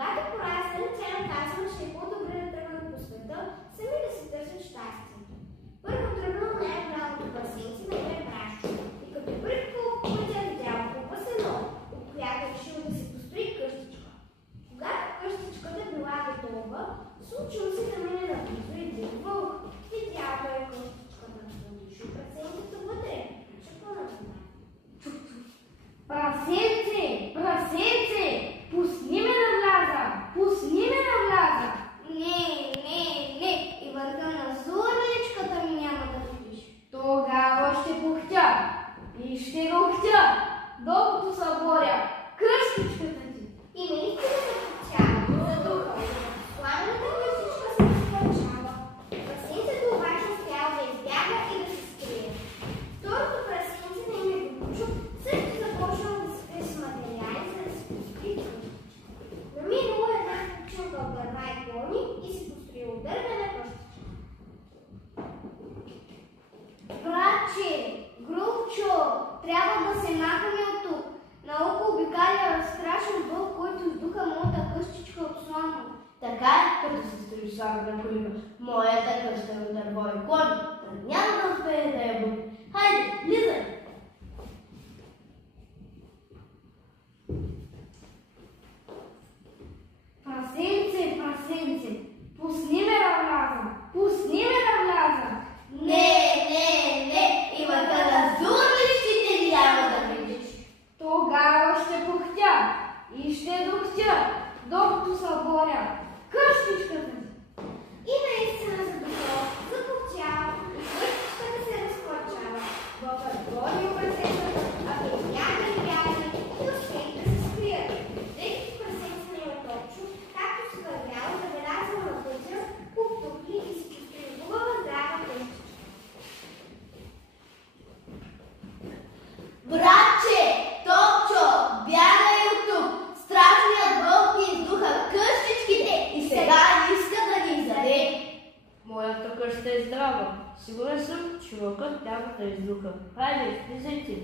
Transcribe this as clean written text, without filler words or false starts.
Когато пораснат, тя им казва, че е по-добре да тръгнат по света, сами да си търсят щастието. Първо тръгнал най-голямото прасенце да е брашчо и като бъркал пътя видял купа сено, от която решил да си построи къщичка. Когато къщичката била готова, случило се да мине наблизо един вълк. Видял той къщичката, отишъл прасенцето вътре, чакал на това. Прасенце, прасенце, пусни ме да вляза, пусни ме да вляза. Не, и върха на зурничката ми няма да спиш. Тогава ще пухтя и ще рухтя, докато съборя къщичката ти. И наистина се пухтява, задуха. Сламената къщичка се разпърчава. Прасенцето обаче успял да избяга и да се скрие. Второто прасенце на име Дупчо също започнало да се крие с материали, за да се построи къщичка. Намирало една кучилка от дърва и клони и си построило дървена къщичка. Братче, Грубчо, трябва да се махаме от тук. Науко обикаля страшен вълк, който издуха моята къщичка от слама. Така е, като се строиш слагана колиба. Моята къща от дърво и клон, няма да успее да я бъде. Хайде, влизай! Прасенце, прасенце, пусни ме да вляза, пусни ме да вляза. Не, и върха на зурнищите няма да видиш. Тогава ще пухтя и ще духтя, докато съборя къщичката ти. И наистина задухал, запухтял и къщичката се разплачава. Вълкът гони прасенцата, а те бягали и успели да се скрият. Всеки прасенце на име Топчо, както се вървял, забелязал на пътя, пук-тухли и си построил хубава здрава къщичка. Братче, Топчо, бягай от тук! Страшният вълк ни издуха къщичките и сега иска да ни изяде. Моята къща е здрава. Сигурен съм, че вълкът няма да издуха. Хайде, влизайте.